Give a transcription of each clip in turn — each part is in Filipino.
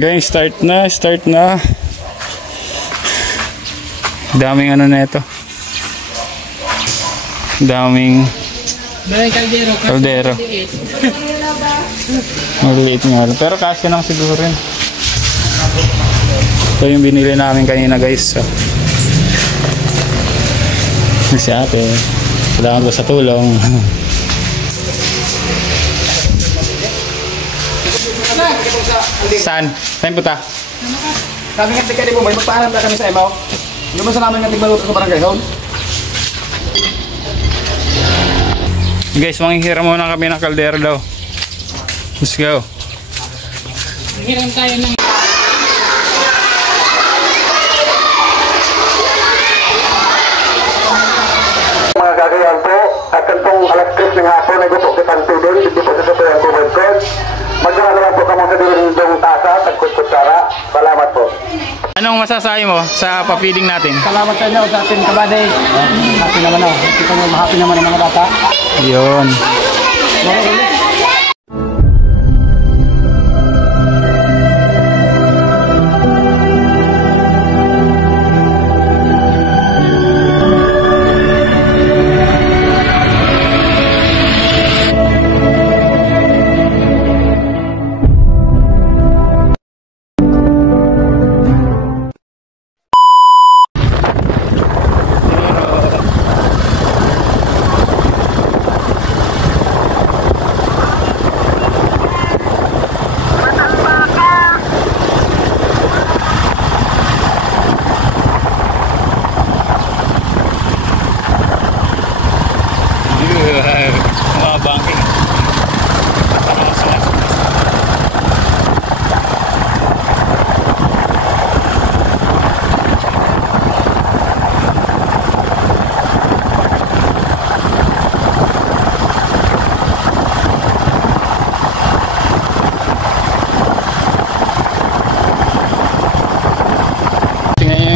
Guys, start na. Daming ano na ito. Daming kaldero. Maliliit nga lang. Pero kasya lang siguro rin. Ito yung binili namin kanina guys. So, si ate. Kailangan ko sa tulong. Saan? Saan punta? Sabi nga tika di mo, magpaalam na kami sa ibaw. Yung ba sa namin nga tigmaluto sa barangay home? Guys, manghihiram muna kami ng kaldero daw. Let's go. Hiram tayo ng... Mga gagayan po, at kantong alas 3 ng hapon ay gusto kitang tudol, hindi po sa sabayan ko magkod. Magdala po kamo sa dilindong tasa, tagkut-kutsara. Salamat po. Anong masasabi mo sa papiling natin? Salamat sa inyo, sa ating kabaday. Happy naman ako. Kita nyo, happy naman ang mga bata. Yun.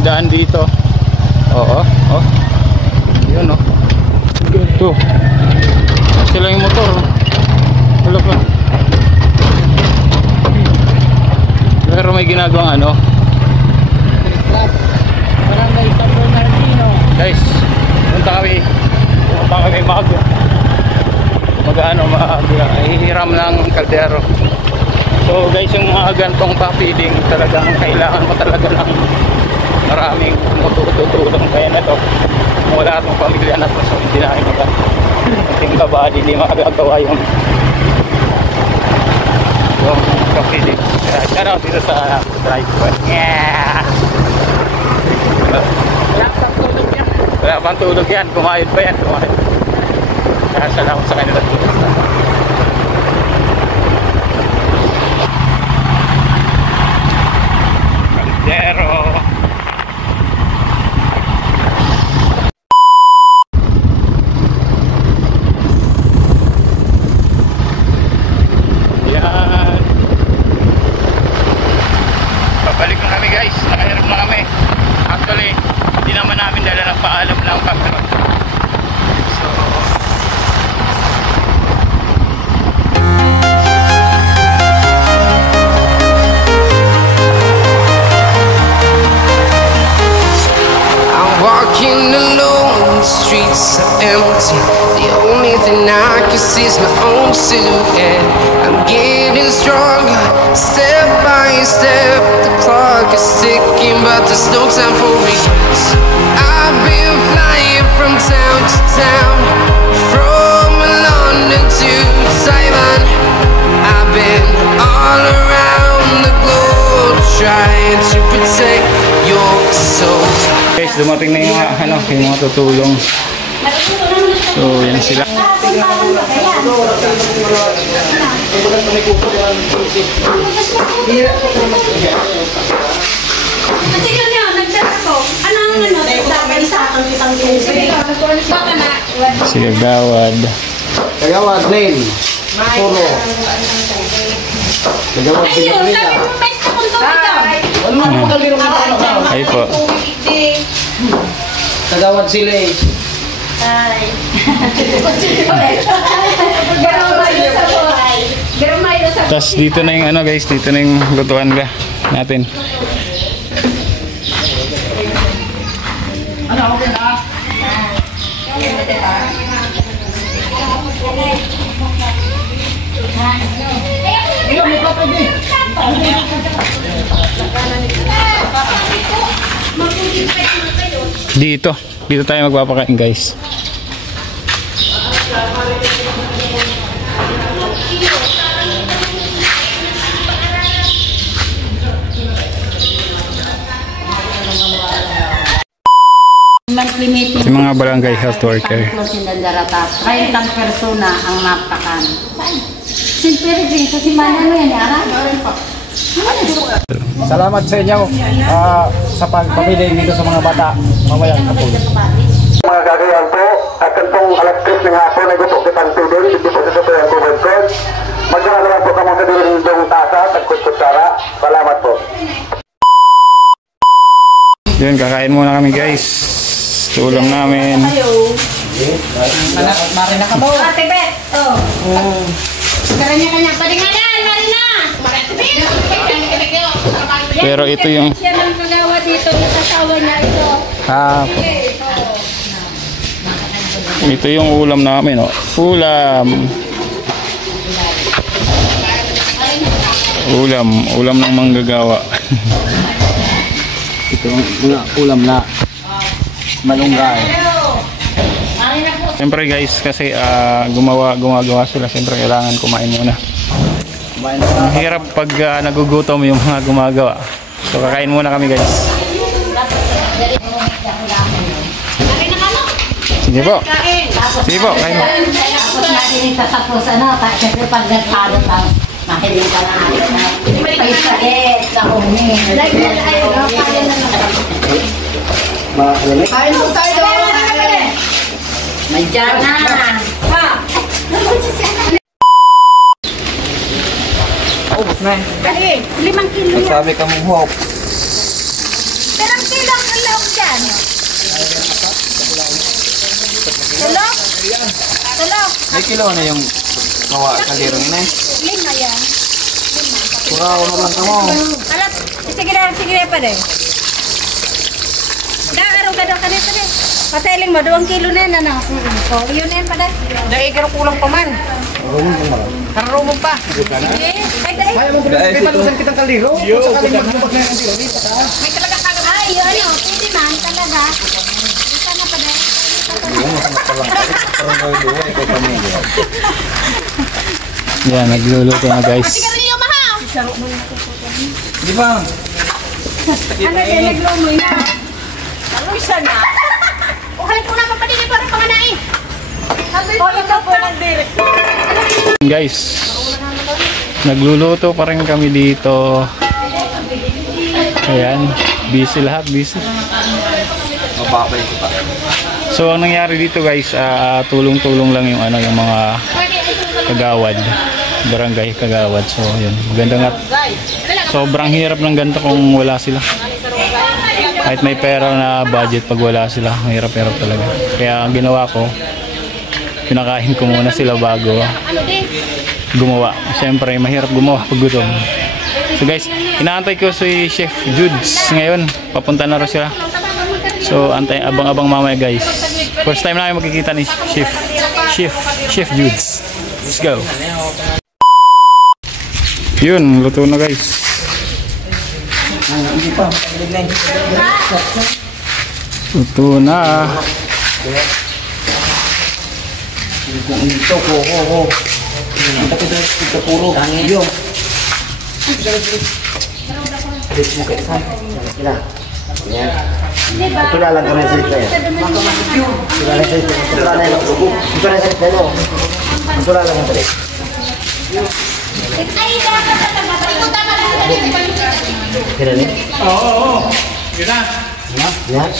Daan dito. Oo, oh. Yun oh. Tuh. Sila yung motor. Tulok lang. Pero may ginagawang ano. Barangay San Bernardino. Guys, punta kami hihiram ng kaldero. So guys, yung mga gantong papiling talagang kailangan mo talaga ng maraming matutulong. Kaya na to, wala itong pamilya na to, so hindi na kayo ating kabali, hindi makagagawa yung kapiling. Shout out dito sa driver. Yeah! Wala pang tulog yan, kumayod pa yan, kumayod. Kaya salamat sa kanila. Kaldero. Yan. Pabalik na kami guys, nakahiram na kami. Actually, hindi naman namin dala ng paalam ng camera. So, I'm walking alone, the streets are empty. The only thing I can see is my own silhouette. I'm getting stronger, step by step. The clock is ticking, but there's no time for regrets. I've been flying from town to town, from London to Taiwan. I've been all around the globe, trying to protect your soul. guys, dumating na yung mga tutulong. So, yan sila. Si Gawad. Kagawad, Lane. Puro. Kagawad, Pinapila. Ano mo kaliro ka pa? Ay po. Kagawad sila eh. Ay. Tapos dito na yung guys, dito na yung lutuan ka. natin. Dito tayo magpapakain, guys. Monthly meeting. Yung mga barangay health worker. Sinandarata. 30 persona ang napakan. Siyempre din sa simana mo yan, Ara? Salamat sa inyo sa pagpapili dito sa mga bata mamayang kapul. Mga kagayan po, akan pong alas 3 ng hapon ay gusto kitang tudol, hindi po sa sabayan ko webcode. Magdala lang po kamo sa dilindong tasa, tagkut-kutsara. Salamat po. Yun, kakain muna kami, guys. Ulam namin. Marina ka mo. Ate Bet! Oh. Kanya-kanya. Palinganan! Marina! Pero ito yung Siya ng kagawa dito. Nakasawa niya ito. ito yung ulam namin, oh. Ulam ng manggagawa. Ito mga ulam na malunggay. Siyempre, guys, kasi gumagawa sila, siyempre kailangan kumain muna. Ang hirap pag nagugutom yung mga gumagawa. So kakain muna kami, guys. Sige po. Sige po, kain mo. Tapos natin itatapos, siyempre pag nagtalo lang, makiling ka na natin. May palit na umi. Kain mo tayo. May jar na. Dali, 5 kilo yan. Sabi ka mong hawk. Perang kilo ang laog dyan. Tulog? Tulog? May kilo na yung kawa kalirong na. 5 yan. Puraw na lang ka mo. Alam, sige na pa rin. Kaaraw ka daw kanito rin. Pasailing mo, 2 kilo na yan, ano? O, yun na yan pa rin. Dahil karo kulang pa man. Kararumog pa. Ay, dahil. May malusan kitang kaliro. Yo, May talaga kagad. Ay, ano, pwede man, talaga. Isa na pa rin. Yan, nagluluto na, guys. Sigarilyo, mahal. Di ba? Ano, yan, naglumoy na. Aluy sana. Uhalit ko na papadili para panganay. Hoy, ikaw po ng direct. Guys, nagluluto pa rin kami dito. Ayan, busy lahat, busy. Mapapay ko pa. So ang nangyari dito, guys, tulong-tulong lang yung yung mga kagawad, barangay kagawad. So yun, maganda nga. Sobrang hirap ng ganito kung wala sila. Kahit may pera na budget, pag wala sila, hirap-hirap talaga. Kaya ang ginawa ko, pinakain ko muna sila bago gumawa. Siyempre, mahirap gumawa pag gutom. So guys, inaantay ko si Chef Judes ngayon. Papunta na rin sila. So, abang-abang mamaya, guys. First time namin magkikita ni Chef Judes. Let's go. Yun, luto na, guys. Luto na. Ito ko. Ito puro. Yung. Ito mo kayo. Sila. Yan. Ito na lang kami sa ito. Ito na lang sa ito. Ito na lang sa ito. Ito na lang sa ito. Ito na lang sa ito. Ay, dapat na tayo. Ikuta ka lang. Kira ni? Oo. Yun na. Yan.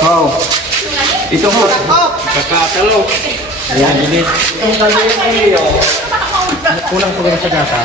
Oh. Ito mo. Kakatalo. Yan. Kulang po sa gata.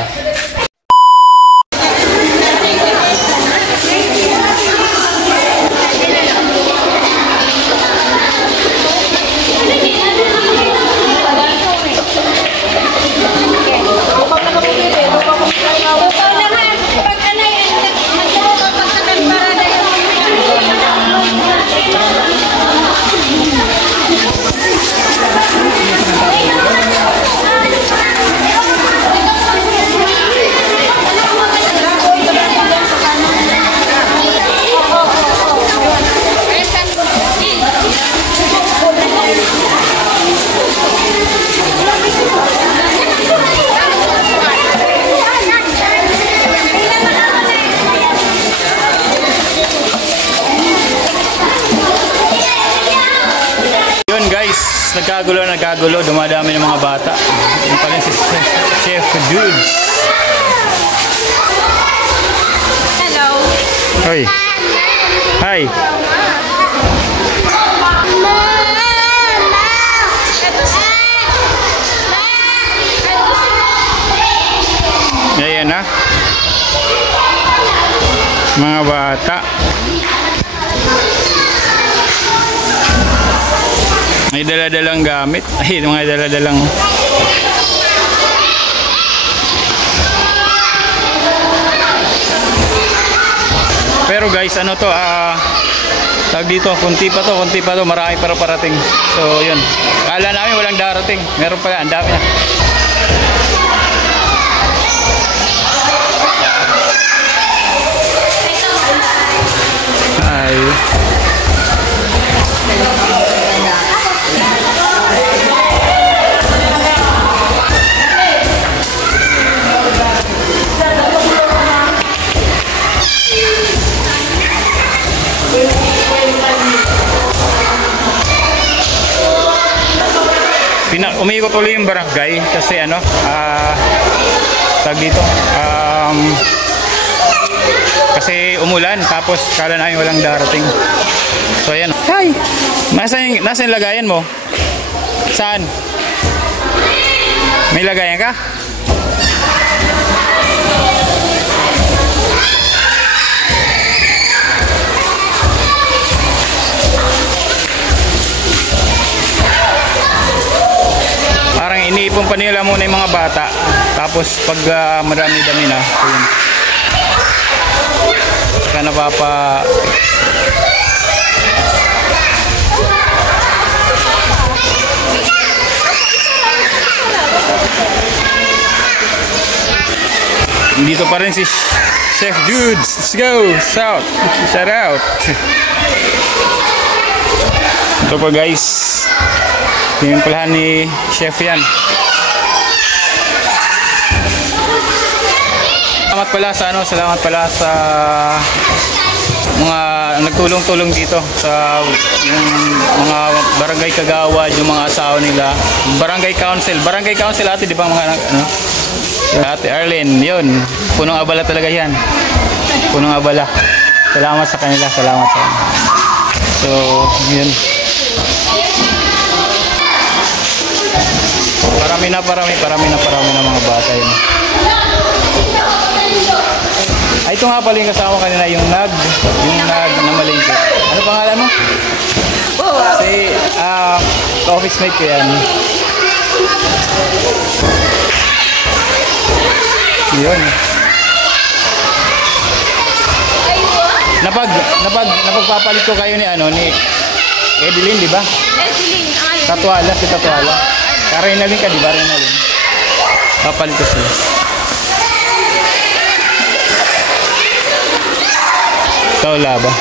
nagkagulo, dumadami ng mga bata. Yung pala si Chef Dudes. Hello. Hoy. Hi. Ayan na. Mga bata. May dala-dalang gamit. Ay, mga dala-dalang. Pero guys, ano to, tag dito, kunti pa to, marami para parating. So, yun. Kala namin walang darating. Meron pala, ang dami na. Ay. Umikot ulit yung barangay kasi ano, tag dito, kasi umulan tapos kala namin walang darating. So ayan. Hi! Nasaan yung lagayan mo? Saan? May lagayan ka? Parang iniipon pa nila muna yung mga bata. Tapos pag marami-dami na, yun. Saka napapa... Dito pa rin si Chef Dudes. Let's go! Shout out! Ito pa guys. Tinimpalahan ni Chef yan. Salamat pala sa mga nagtulong-tulong dito sa yung mga barangay kagawad, yung mga asawa nila, barangay council ate, di ba mga ano? Ate Arlene, yun, punong abala talaga yan, punong abala. Salamat sa kanila. So yun, parami na mga bata yun. Ay, ito nga pala yung kasama kanina, yung nag na Malaysia. Ano pangalan mo? Si office mate ko yan. Yun. Napagpapalit ko kayo ni Edeline, di ba? Edeline, Tatwala, si Tatwala. Karinalin ka, di ba? Rinalin. Papalit ko sila. Wala ba?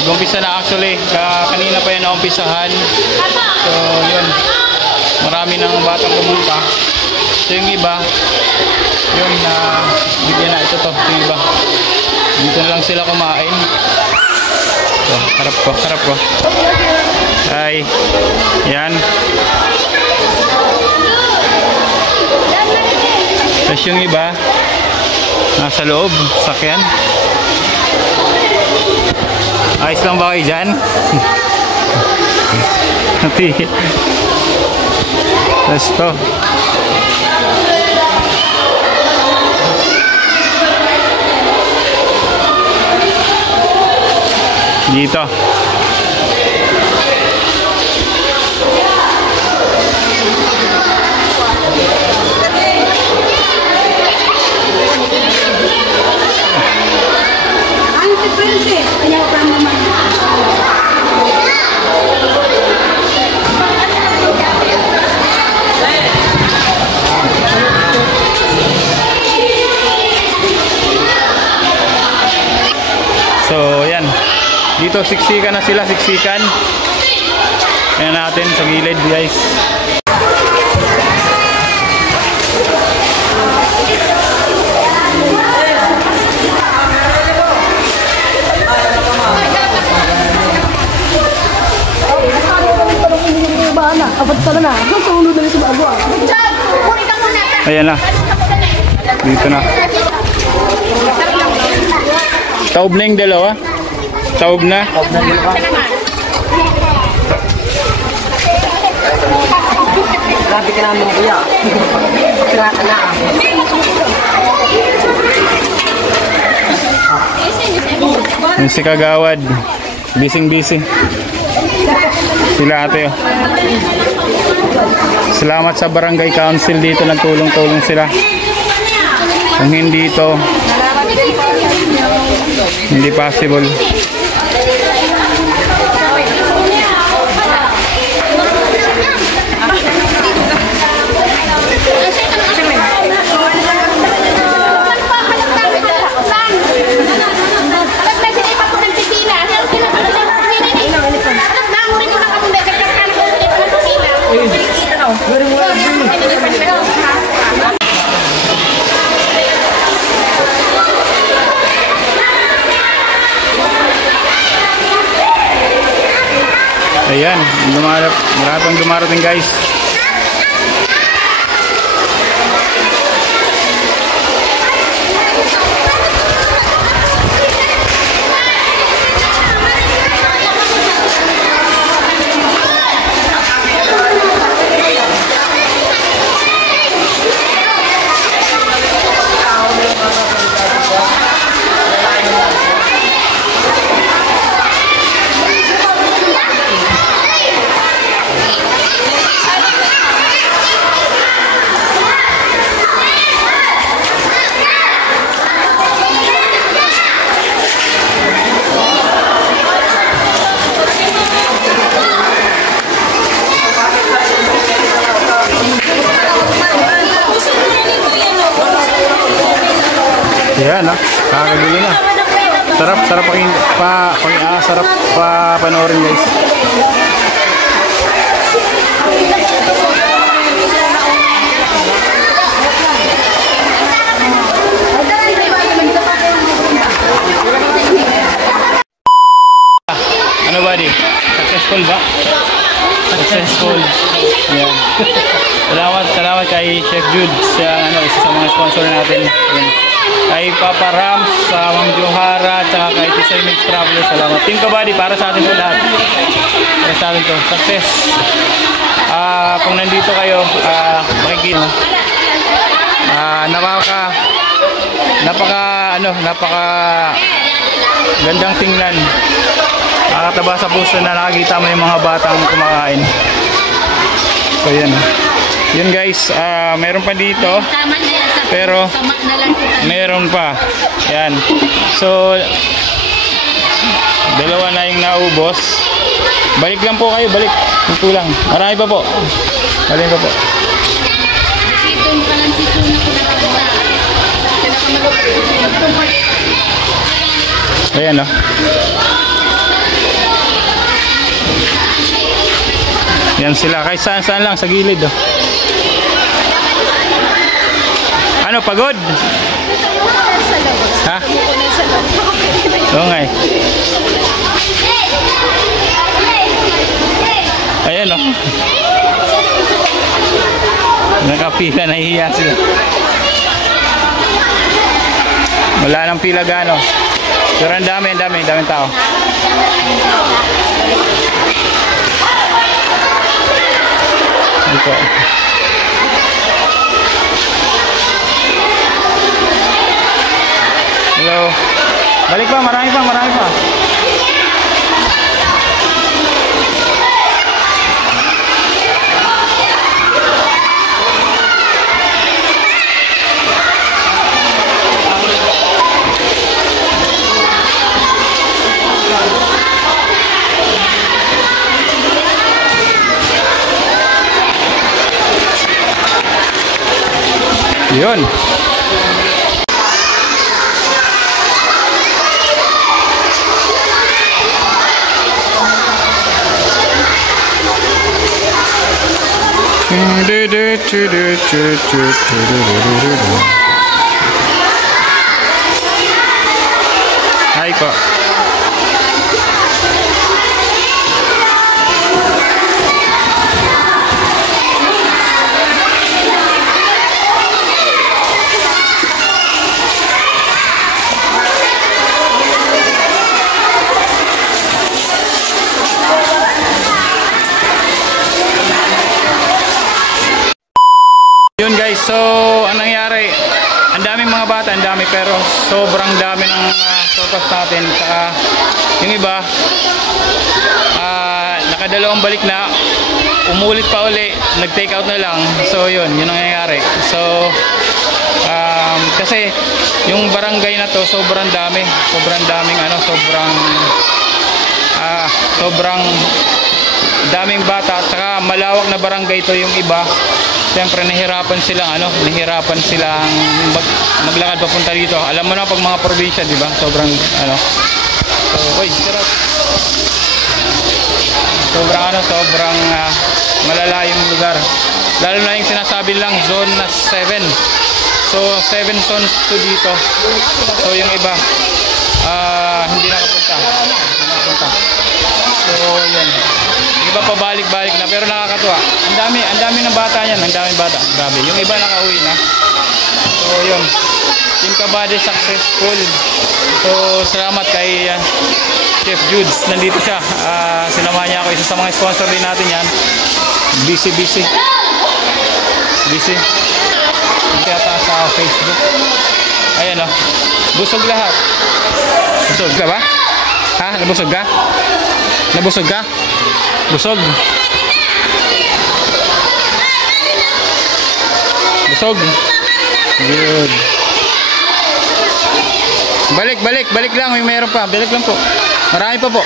Nag-umpisa na actually. Kanina pa yan naumpisahan. So, yun. Marami ng batang pumunta. So, yung iba, yun na bigyan na ito to. Yung iba. Dito na lang sila kumain. So, harap ko. Ay, yan. Tapos yung iba, nasa loob, sakyan. Ayos lang ba kayo dyan? Tapos to. Dito. Ano si Princess? Ayaw ka naman. So, yan. Dito, siksikan na sila, siksikan. Ayan natin sa gilid, guys. Ayan na. Dito na. Taob na yung dalawa. Taob na. Grabe ka namin kuya. Sira ka na. Yung si Kagawad. Busy. Sila ate. Oh. Salamat sa barangay council dito. Nagtulong-tulong sila. Kung hindi ito, hindi possible. Ayan, maraming dumarating guys. Yan ah, kakabili na. Sarap sarap panoorin guys. Ano ba di? Successful ba? Successful. Yan. Salamat kay Chef Jude sa isa sa mga sponsor natin. Yan. Kay Papa Rams, sa Ma'am Johara, at kay Tisay Mix Traveler. Salamat. Team Kabady, para sa atin po lahat. Para sa atin to. Success. Kung nandito kayo, makikita. Napaka gandang tingnan. Nakakataba sa puso na nakakita mo yung mga batang kumakain. So yan. Yun guys, meron pa dito. Pero meron pa. Yan. So dalawa na yung naubos. Balik lang po kayo, balik. Ito lang. Marami pa po. Marami pa po. Ayan o. Yan sila. Kahit saan lang sa gilid o. Ano, pagod? Ha? Oo nga eh. Ayan o. Nakapila, nahihiya sila. Wala nang pila gaano. Pero ang daming tao. Ito. Hello. Balik pa, marami pa. Yun. Hai po. Yun guys, so anong nangyari? Ang daming mga bata, ang dami, pero sobrang dami ng sopas natin. Yung iba nakadalawang balik na, umulit pa uli, nag-take out na lang. So yun ang nangyayari. So kasi yung barangay na to sobrang daming sobrang daming bata, at saka malawak na barangay to. Yung iba siyempre nahirapan silang maglakad papunta dito. Alam mo na pag mga probinsya, di ba? Sobrang sobrang malala yung lugar. Lalo na yung sinasabi lang zone na 7. So 7 zones to dito. So yung iba hindi nakapunta. So yun. Iba pa balik-balik na, pero nakakatuwa. Ang dami ng bata niyan, ang daming bata. Grabe. Yung iba nakauwi na. So yun. Team Kabady successful. So salamat kay Chef Judes. Nandito siya. Sinama niya ako. Isa sa mga sponsor din natin yan. Busy. Kaya sa Facebook. Ayan o. Busog lahat. Busog ka ba? Ha? Nabusog ka? Nabusog ka? Busog. Good. Balik lang. May meron pa. Balik lang po. Marami pa po.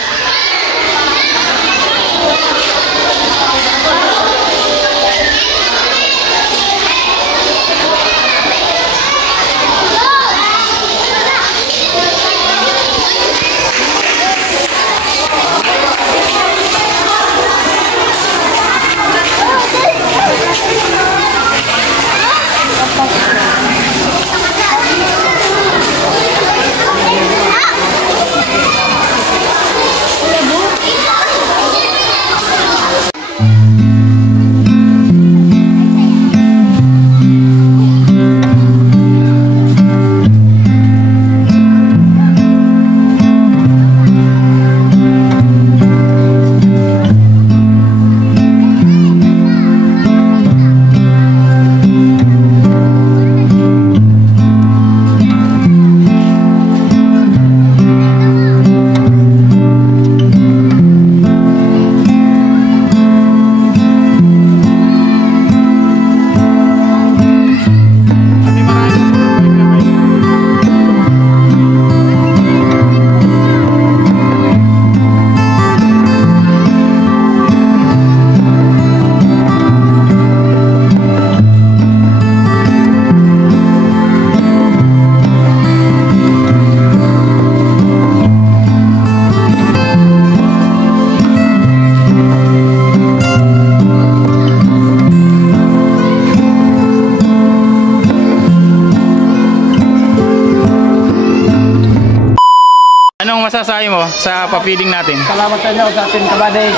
Anong masasabi mo sa pa-feeding natin? Salamat sa inyo sa ating Kabady.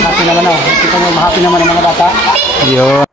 Happy naman ako. Happy naman ang mga bata. Yun.